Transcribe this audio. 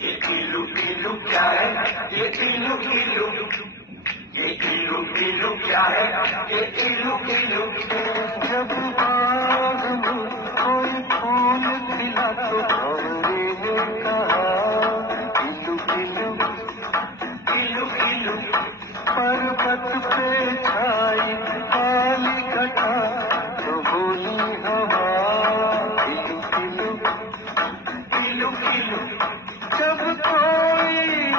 ये kilo kilo क्या है, ये किलो किलो, ये किलो किलो क्या है, ये किलो किलो। जब बाग में कोई फूल खिला तो भंवरे ने कहा किलो किलो किलो किलो पर्वत पे छाई काली घटा तो बोली हवा किलो किलो किलो किलो। जब कोई